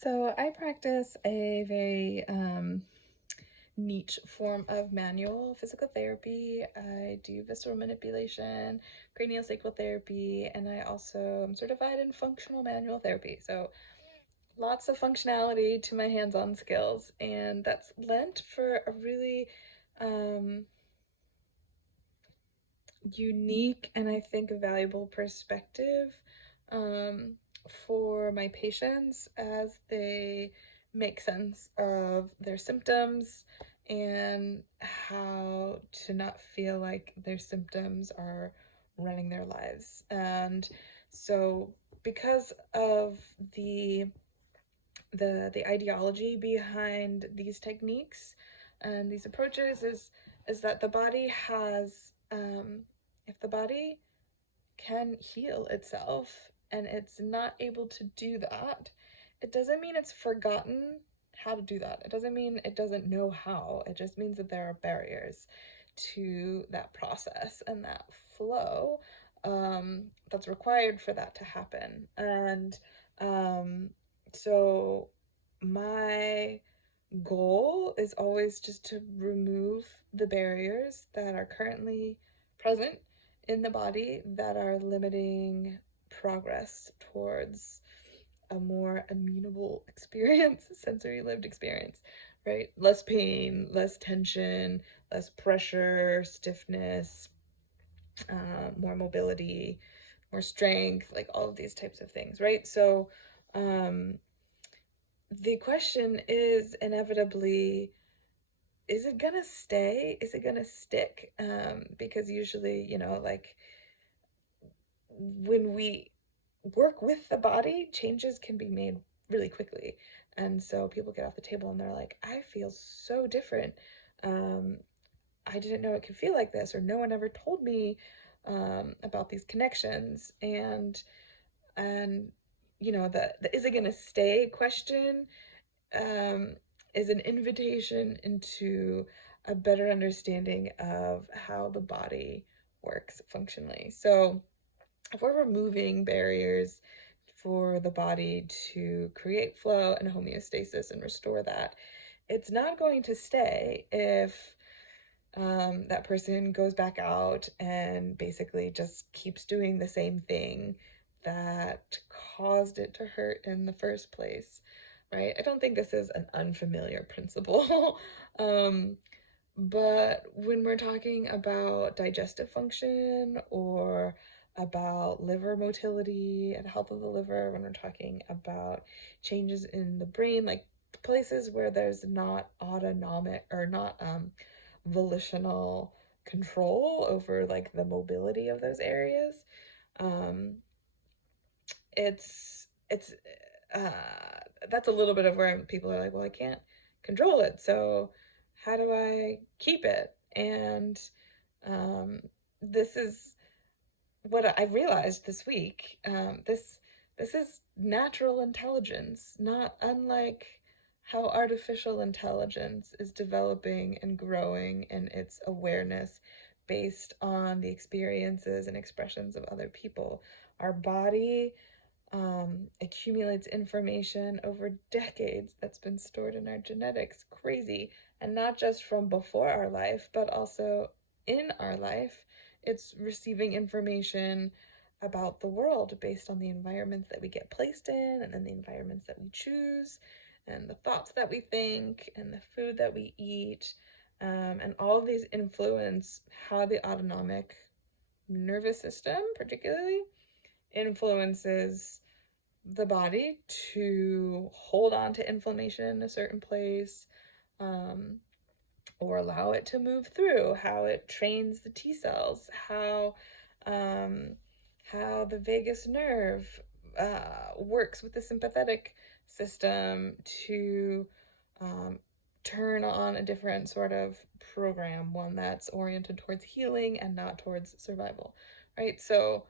So I practice a very niche form of manual physical therapy. I do visceral manipulation, cranial sacral therapy, and I also am certified in functional manual therapy. So lots of functionality to my hands-on skills, and that's lent for a really um, unique and I think a valuable perspective um, for my patients as they make sense of their symptoms and how to not feel like their symptoms are running their lives. And so because of the ideology behind these techniques and these approaches is that the body has if the body can heal itself and it's not able to do that, it doesn't mean it's forgotten how to do that. It doesn't mean it doesn't know how. It just means that there are barriers to that process and that flow that's required for that to happen. And um, so my goal is always just to remove the barriers that are currently present in the body that are limiting progress towards a more amenable experience, sensory lived experience, right? Less pain, less tension, less pressure, stiffness, more mobility, more strength, like all of these types of things, right? So, the question is inevitably, is it gonna stay? Is it gonna stick? Because usually, like when we work with the body, changes can be made really quickly. And so people get off the table and they're like, I feel so different. Um, I didn't know it could feel like this, or no one ever told me about these connections. And the is it gonna stay question um, is an invitation into a better understanding of how the body works functionally. So, if we're removing barriers for the body to create flow and homeostasis and restore that, it's not going to stay if that person goes back out and basically just keeps doing the same thing that caused it to hurt in the first place, right? I don't think this is an unfamiliar principle. But when we're talking about digestive function or about liver motility and health of the liver, when we're talking about changes in the brain, like places where there's not autonomic or not volitional control over like the mobility of those areas, um, it's uh, that's a little bit of where people are like, well, I can't control it, so how do I keep it? And um, this is what I realized this week. This is natural intelligence, not unlike how artificial intelligence is developing and growing in its awareness based on the experiences and expressions of other people. Our body accumulates information over decades that's been stored in our genetics. Crazy. And not just from before our life, but also in our life. It's receiving information about the world based on the environments that we get placed in, and then the environments that we choose, and the thoughts that we think, and the food that we eat. And all of these influence how the autonomic nervous system, particularly, influences the body to hold on to inflammation in a certain place, um, or allow it to move through, how it trains the T cells, um, how the vagus nerve works with the sympathetic system to um, turn on a different sort of program, one that's oriented towards healing and not towards survival, right? So,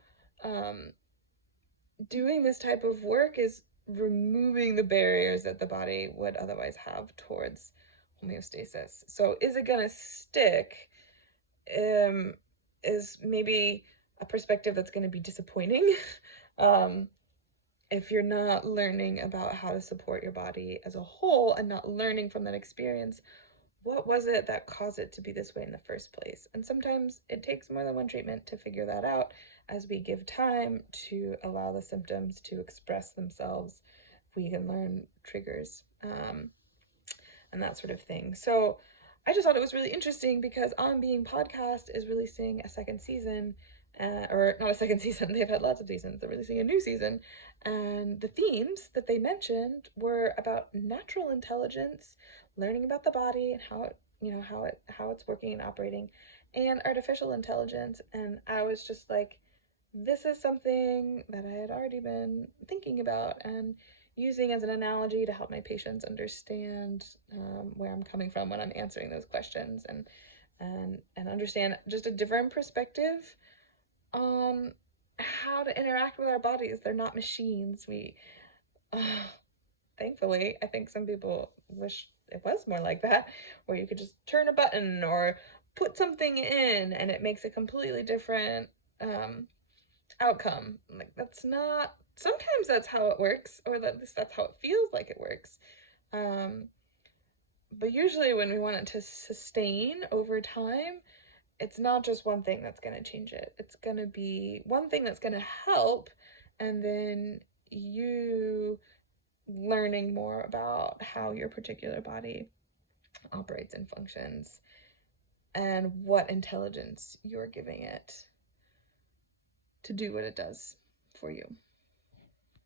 doing this type of work is removing the barriers that the body would otherwise have towards homeostasis. So, is it going to stick? Is maybe a perspective that's going to be disappointing. um, if you're not learning about how to support your body as a whole and not learning from that experience, what was it that caused it to be this way in the first place? And sometimes it takes more than one treatment to figure that out as we give time to allow the symptoms to express themselves. We can learn triggers and that sort of thing. So I just thought it was really interesting because On Being Podcast is releasing a second season, or not a second season, they've had lots of seasons, they're releasing a new season. And the themes that they mentioned were about natural intelligence, learning about the body and how it, how it's working and operating, and artificial intelligence. And I was just like, this is something that I had already been thinking about and using as an analogy to help my patients understand where I'm coming from when I'm answering those questions, and understand just a different perspective on how to interact with our bodies. They're not machines. Thankfully, I think some people wish it was more like that, where you could just turn a button or put something in and it makes a completely different outcome. Like, that's not, sometimes that's how it works, or at least that's how it feels like it works. But usually when we want it to sustain over time, it's not just one thing that's going to change it. It's going to be one thing that's going to help, and then you learning more about how your particular body operates and functions and what intelligence you're giving it to do what it does for you.